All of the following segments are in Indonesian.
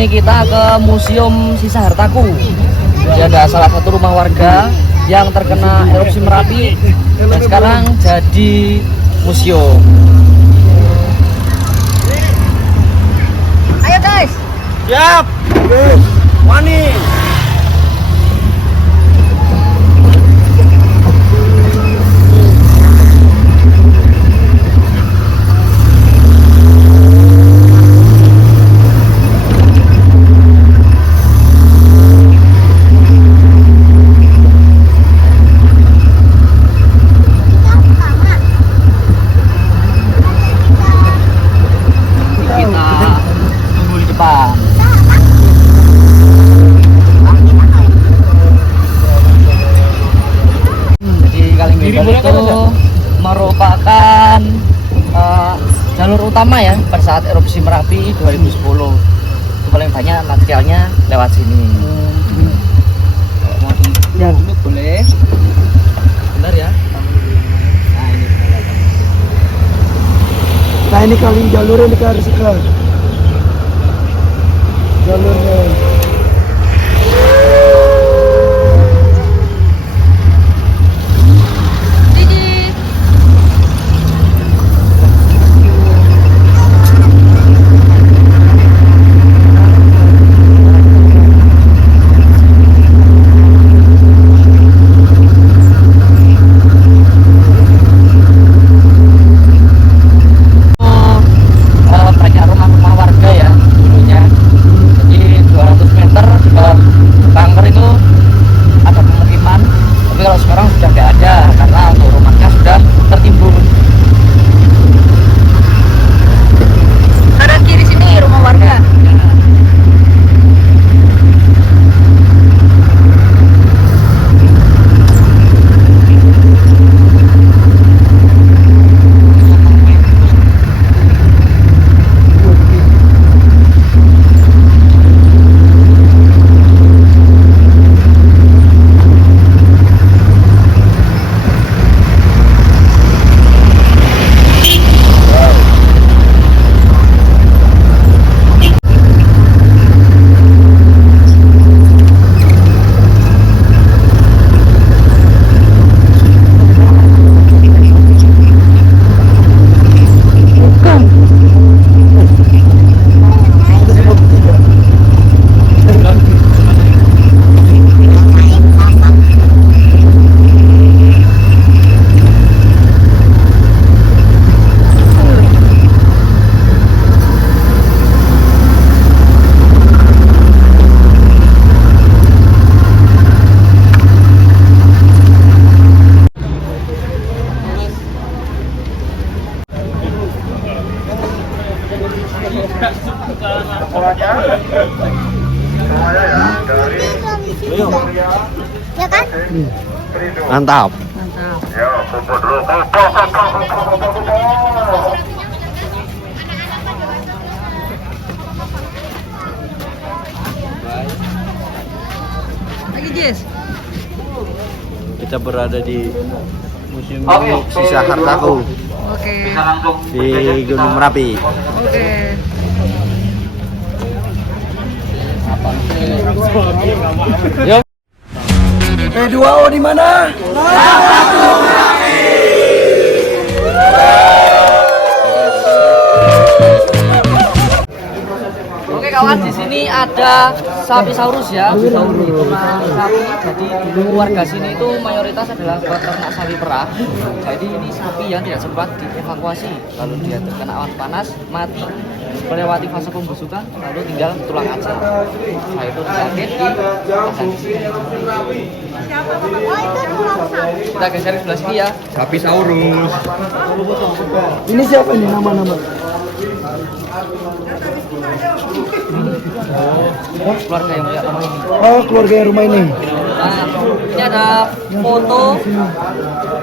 ini kita ke Museum Sisa Hartaku. Jadi ada salah satu rumah warga yang terkena erupsi Merapi dan sekarang jadi museum. Ayo guys. Siap. Wani. Itu merupakan jalur utama ya pada saat erupsi Merapi 2010. Itu paling banyak materialnya lewat sini. Ya, dulu boleh. Benar ya. Nah ini kali jalurnya ini harus sekat. Jalurnya. Ya kan? Mantap. Lagi Jess. Kita berada di Museum Sisa Hartaku Oke. di Gunung Merapi. Oke. Yuk. P2O di mana? Oke kawan, di sini ada sapi saurus ya. Saurus itu sapi. Jadi dulu warga sini itu mayoritas adalah peternak sapi perah. Jadi ini sapi yang tidak sempat dievakuasi, lalu dia terkena awan panas, mati. Melewati fase pembusukan, lalu tinggal tulang aja. Nah itu sakit dipasang di sini. Kita geser ke sebelah sini ya. Sapi saurus. Ini siapa ini nama-nama? Keluarga yang punya rumah ini. Oh, keluarga yang rumah ini. Nah, ini ada foto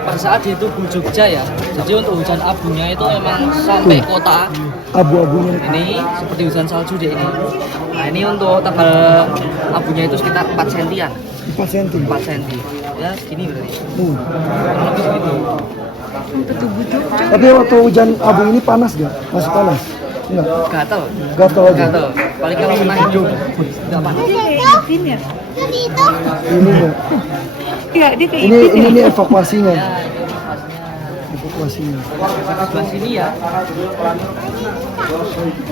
pada saat dia itu di Jogja ya. Jadi untuk hujan abunya itu memang sampai kota. Abu-abunya. Ini seperti hujan salju deh ini. Nah ini untuk tebal abunya itu sekitar 4 sentian. 4 cm. 4 cm. Ya segini berarti. Kurang lebih segitu. Tapi waktu hujan abu ini panas gak? Masih panas? Enggak. Gatel. Gatel aja. Gatel. Paling kalau kena hidung. Enggak panas. Ini ya? Jadi itu. Ini enggak. Iya, dia kayak Ini evakuasinya. Ya, ini evakuasinya. Evakuasinya. Sebelah sini ya.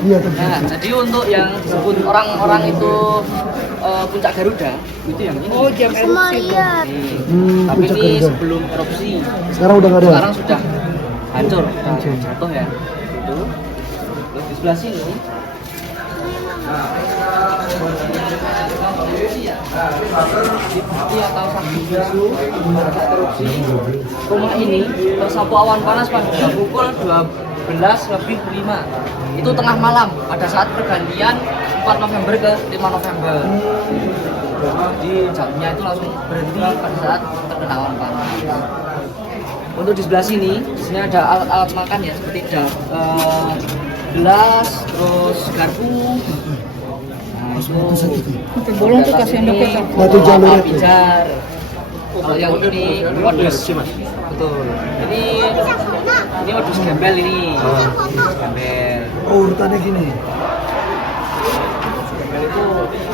Iya tadi. Nah, jadi untuk yang disebut orang-orang itu puncak Garuda, itu yang ini. Oh, jam Semua erupsi. lihat. Nih, tapi puncak ini Garuda. sebelum erupsi. Sekarang udah nggak ada. Sekarang sudah hancur, jatuh ya. Itu. Terus di sebelah sini. Di atau saksi bisu saat erupsi, rumah ini tersapu awan panas pada pukul 12:05. Itu tengah malam pada saat pergantian 4 November ke 5 November. Jadi jamnya itu langsung berhenti pada saat terkena awan panas. Untuk di sebelah sini, di sini ada alat-alat makan ya, seperti gelas, terus garpu. Nah, itu Bolong tuh kasih endoknya kan. Batu jalur itu. pijar. Kalau yang ini wedus, betul. Ini wedus gembel ini. Gembel. Oh, urutannya gini. Gembel itu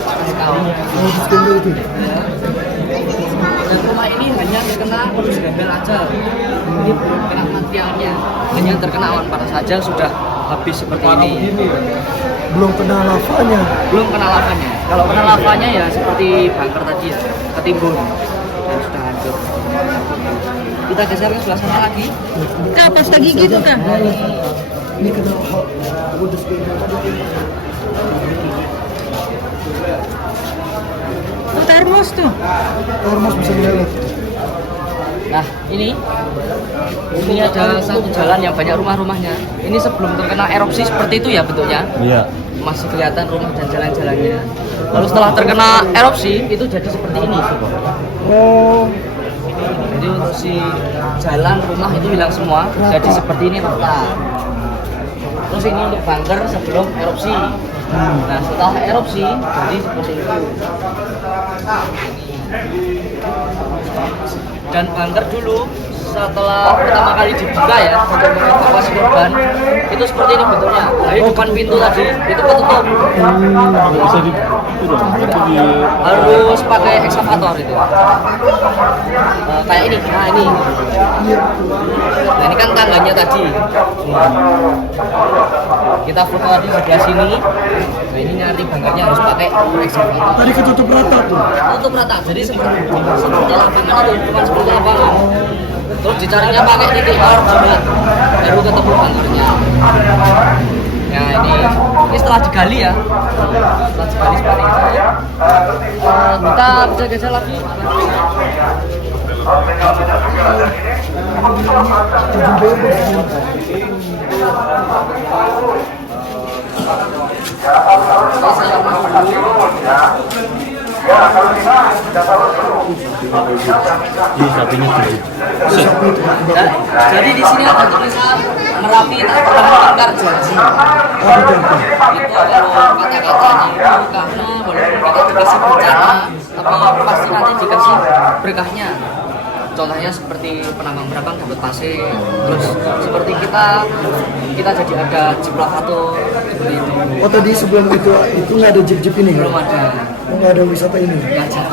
panas tahu. Oh, terus gembel itu. Dan rumah ini hanya terkena wedus gembel aja. Ini belum kena materialnya. Hanya terkena awan panas saja sudah habis seperti ini. Belum kena lavanya. Belum kena lavanya. Kalau kena lavanya ya seperti bunker tadi ya, ketimbun dan sudah hancur. Kita geser ke sebelah sana lagi. Kak, pasta gigi tuh kan? Ini kena wedus gembel. Oh, termos tuh. Termos bisa dilihat. Nah, ini ada satu jalan yang banyak rumah-rumahnya. Ini sebelum terkena erupsi seperti itu ya bentuknya. Iya. Masih kelihatan rumah dan jalan-jalannya. Lalu setelah terkena erupsi itu jadi seperti ini. Oh, Jadi untuk si jalan rumah itu hilang semua, jadi seperti ini rata. Terus ini untuk bunker sebelum erupsi. Nah setelah erupsi jadi seperti itu. Dan bunker dulu setelah pertama kali dibuka ya untuk mengevakuasi korban itu seperti ini bentuknya. Jadi depan pintu tadi itu ketutup. Bisa di itu dong. Itu di Harus pakai ekskavator itu. Kayak ini, nah ini. Nah ini kan tangganya tadi. Kita foto di sebelah sini. Nah ini nyari bunkernya harus pakai ekskavator. tadi ketutup rata tuh. Tutup rata, jadi seperti lapangan itu, cuma seperti lapangan. Terus dicarinya pakai titik or juga, baru ketemu bunkernya. Ya ini setelah digali ya, setelah digali seperti itu. Kita bisa geser lagi. di sapinya tuh. Jadi di sini ada tulisan Merapi tak pernah ingkar janji. Itu kalau kata-katanya itu karena walaupun kita dikasih bencana, tapi pasti nanti dikasih berkahnya. Contohnya seperti penambang dapat pasir, terus seperti kita jadi ada jiplafatur seperti itu. Oh, tadi sebelum itu nggak ada jeep-jeep ini kan? Belum ada. Oh, nggak ada wisata ini. Nggak ada.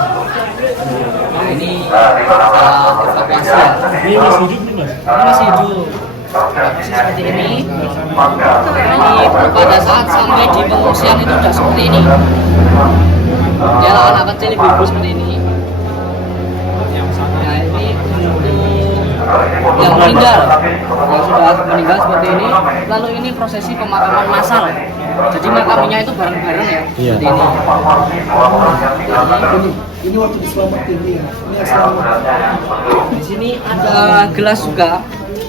Nah ini evakuasi ya. Ini masih hidup nih mas. Ini masih hidup. Evakuasi seperti ini. Ini pada saat sampai di pengungsian itu udah seperti ini. Ya anak kecil ibu-ibu seperti ini. Nah ini untuk yang meninggal, yang sudah meninggal seperti ini. Lalu ini prosesi pemakaman massal. Jadi makamnya itu bareng-bareng ya, Iya. seperti ini. Ini waktu diselamatin ini. Ini yang selamat. Di sini ada gelas juga.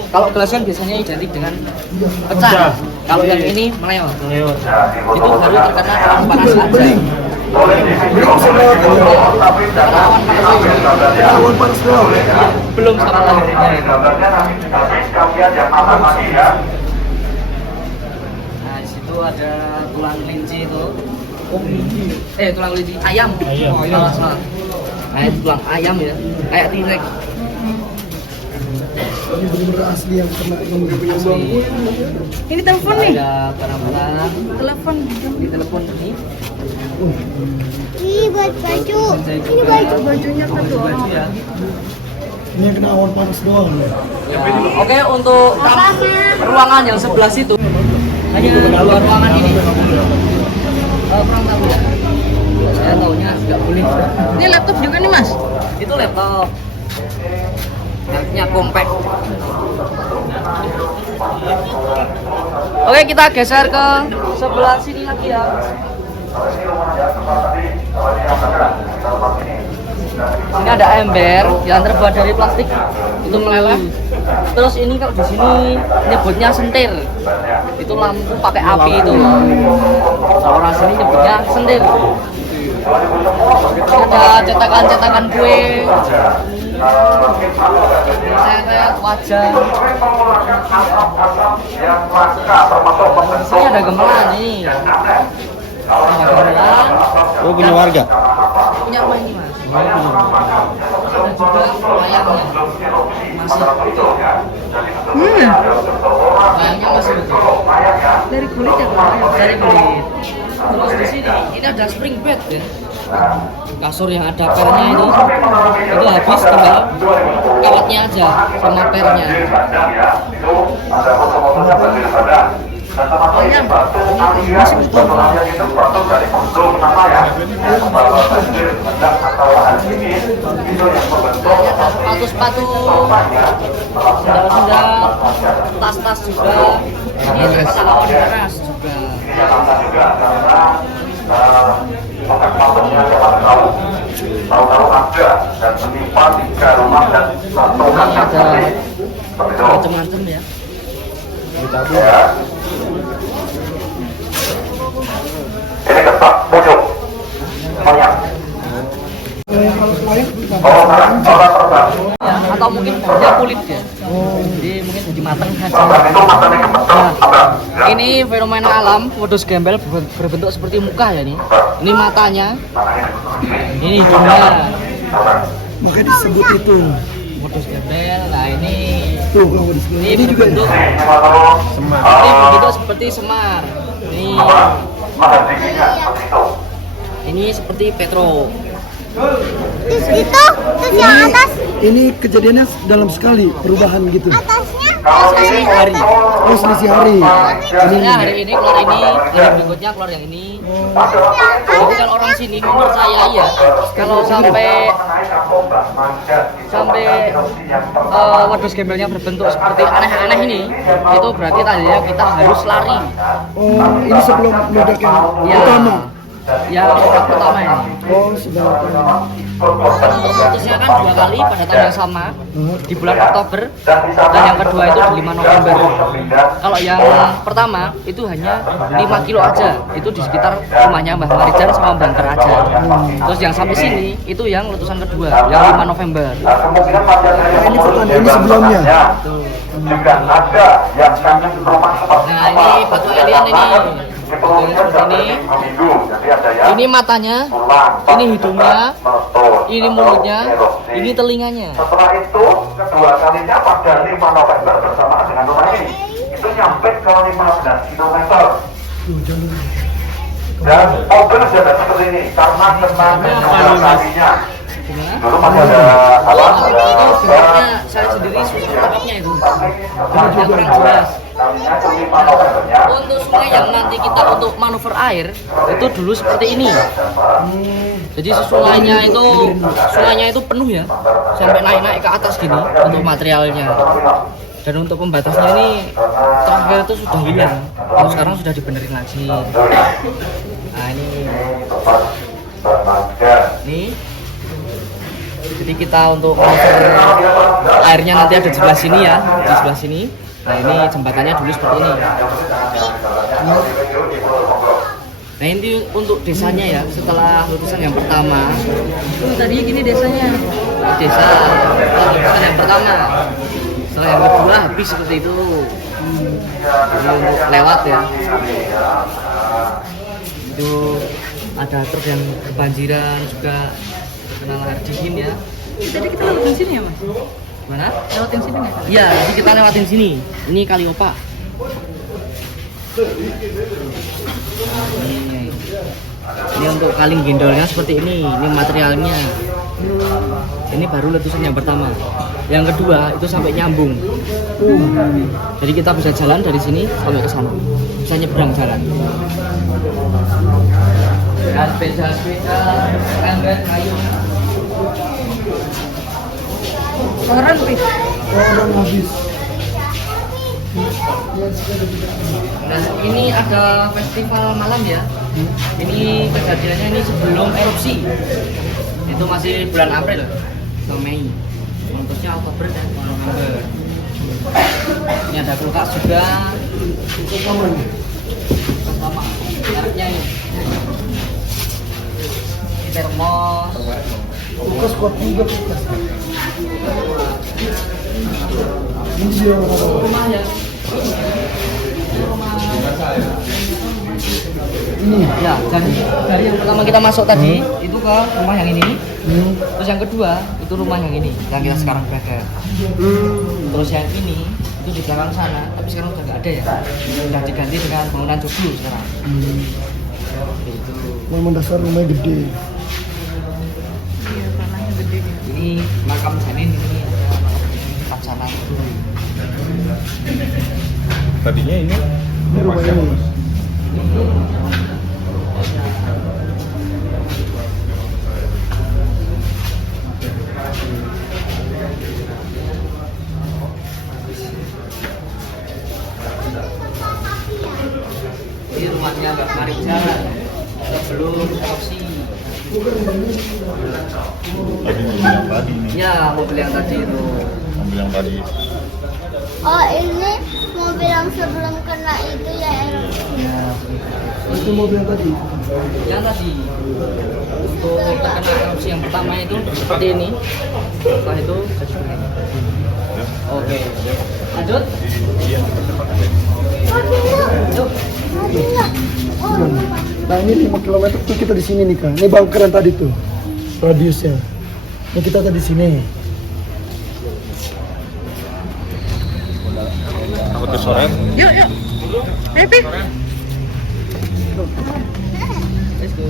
Kalau gelas kan biasanya identik dengan pecah. Kalau yang ini melewat. Lewat. Itu baru terkena awan panas saja. Beling bisa lewat. Awan panas saja. Awan panas lewat. Belum sama lahirnya. Nah, di situ ada tulang kelinci itu. Tulang kelinci ayam. Salah. Nah, itu tulang ayam ya. Kayak T-Rex. Ini benar-benar asli yang pernah Asli. Ini telepon nih. Ada barang-barang Telepon. di telepon ini. Ini buat baju. Ini baju bajunya kan Baju doang. ya. Ini yang kena awan panas doang ya. Oke, untuk ruangan yang sebelah situ hanya dua ruangan ini. Kurang tahu ya. Saya tahunya nggak boleh. Ini laptop juga nih mas. Itu laptop. Mereknya compact. Oke, kita geser ke sebelah sini lagi ya. Ini ada ember yang terbuat dari plastik, itu meleleh. Terus ini kalau di sini nyebutnya sentir, itu lampu pakai api itu. Kalau orang sini nyebutnya sentir. Ada cetakan-cetakan kue, kayak wajah. Ini ada gamelan nih. Ada gamelan. Oh, punya warga? Punya rumah ini mas. Ada juga layarnya masih layarnya masih utuh Dari kulit ya Pak? dari kulit. Terus di sini ini ada spring bed ya, kasur yang ada pernya itu habis, tinggal kawatnya aja sama pernya. Sepatu-sepatu, sendal-sendal, tas-tas juga. Ini terasa lawan keras juga. Ini ada macam-macam ya. Ini ketak pojok. Orang terbang. Ya, atau mungkin dia kulit ya. Jadi mungkin jadi matang aja. Itu matanya kebetul. Nah, ini fenomena alam wedhus gembel berbentuk seperti muka ya nih. Ini matanya, ini hidungnya. Makanya disebut itu. Wedhus gembel. Nah ini Tuh kalau di sebelah ini ini juga ya. berbentuk Semar. ini berbentuk seperti semar. Maha tingginya seperti itu. Ini seperti petro. Terus itu, terus yang atas, Ini kejadiannya dalam sekali perubahan gitu. atasnya. Selisih hari. Oh selisih hari. Misalnya hari ini keluar ini, hari berikutnya keluar yang ini. Tapi kalau orang sini menurut saya ya, kalau sampai wedhus gembelnya berbentuk seperti aneh-aneh ini, itu berarti tandanya kita harus lari. Oh ini sebelum meledak yang Ya, utama. yang pertama ini. Oh sebenarnya. Putusnya kan 2 kali pada tanggal yang sama di bulan Oktober, dan yang kedua itu di 5 November. Kalau yang pertama itu hanya 5 kilo aja, itu di sekitar rumahnya Mbah Marijan sama Banter aja. Terus yang sampai sini itu yang letusan kedua, yang 5 November. Kemungkinan pada Ini pertanda ini sebelumnya. juga ada yang kangen rumah seperti Nah ini batu alien ini. Ini matanya, ini hidungnya, ini mulutnya, ini telinganya. Setelah itu, kedua kalinya pada 5 November bersamaan dengan rumah ini. Itu nyampe ke 15 kilometer. Dan mobil sudah seperti ini karena kena kedua kalinya. Dulu masih ada apa? Itu bentuknya saya sendiri susah tangkapnya itu. Bentuknya kurang jelas. Untuk sungai yang nanti kita untuk manuver air itu dulu seperti ini. Jadi sungainya itu penuh ya, sampai naik ke atas gini untuk materialnya. Dan untuk pembatasnya ini terakhir itu sudah hilang. Kalau sekarang sudah dibenerin lagi. Nah ini. Jadi kita untuk manuver airnya nanti ada di sebelah sini ya, di sebelah sini. Nah ini jembatannya dulu seperti ini. Nah ini untuk desanya ya, setelah letusan yang pertama. Tadinya gini desanya. Desa letusan yang pertama. Setelah yang kedua habis seperti itu. Ini untuk lewat ya. Itu ada truk yang kebanjiran juga, kena lahar dingin ya. Tadi kita lewat di sini ya mas? Mana? Lewatin sini nggak? Iya, nanti kita lewatin sini. Ini Kaliopa. Ini untuk kaling gendolnya seperti ini materialnya. Ini baru letusan yang pertama. Yang kedua itu sampai nyambung. Jadi kita bisa jalan dari sini sampai ke sana. Bisa nyebrang jalan. Dan sepeda-sepeda, ember kayu. Orang pis. Orang habis. Dan ini ada festival malam ya. Ini kejadiannya ini sebelum erupsi. Itu masih bulan April ke Mei. Meletusnya Oktober dan November. Ini ada kulkas juga. Sama mereknya ini. Ini termos. Kulkas kuat juga kulkas. Ini dia Rumah ya. ini. Ya, dari yang pertama kita masuk tadi itu ke rumah yang ini. Terus yang kedua itu rumah yang ini yang kita sekarang berada. Terus yang ini itu di belakang sana, tapi sekarang udah nggak ada ya. Sudah diganti dengan bangunan joglo sekarang. Itu. Memang dasar rumahnya gede. Iya, tanahnya gede dia. Ini makam janin ini ada makam sana. Tadinya ini Ini rumah ini. Ini rumahnya Mbak Marija sebelum erupsi. tadi mobil yang tadi nih. Ya, mobil yang tadi itu. Mobil yang tadi. Oh ini mobil yang sebelum kena itu ya erupsi. Ya, Itu mobil yang tadi. yang tadi untuk terkena erupsi yang pertama itu seperti ini. Setelah itu oke, lanjut. Iya, cepat. Yuk. Nah ini 5 km tuh kita di sini nih Kak. Ini bunker yang tadi tuh radiusnya. Ini kita tadi di sini. Takut kesorean. Yuk, yuk. Pis. Let's go.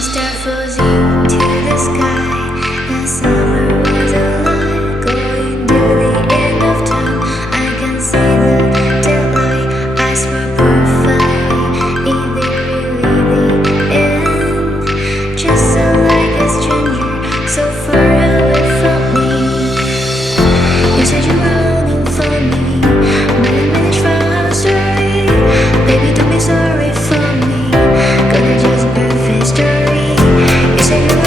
Star floating to the sky. The summer was alive, going to the end of time. I can see the daylight. I swear perfectly, is it really the end? Just so like a stranger, so far away from me. You said you were longing for me, but I managed from our story. Baby, don't be sorry for me, 'cause it's just perfect story. You said you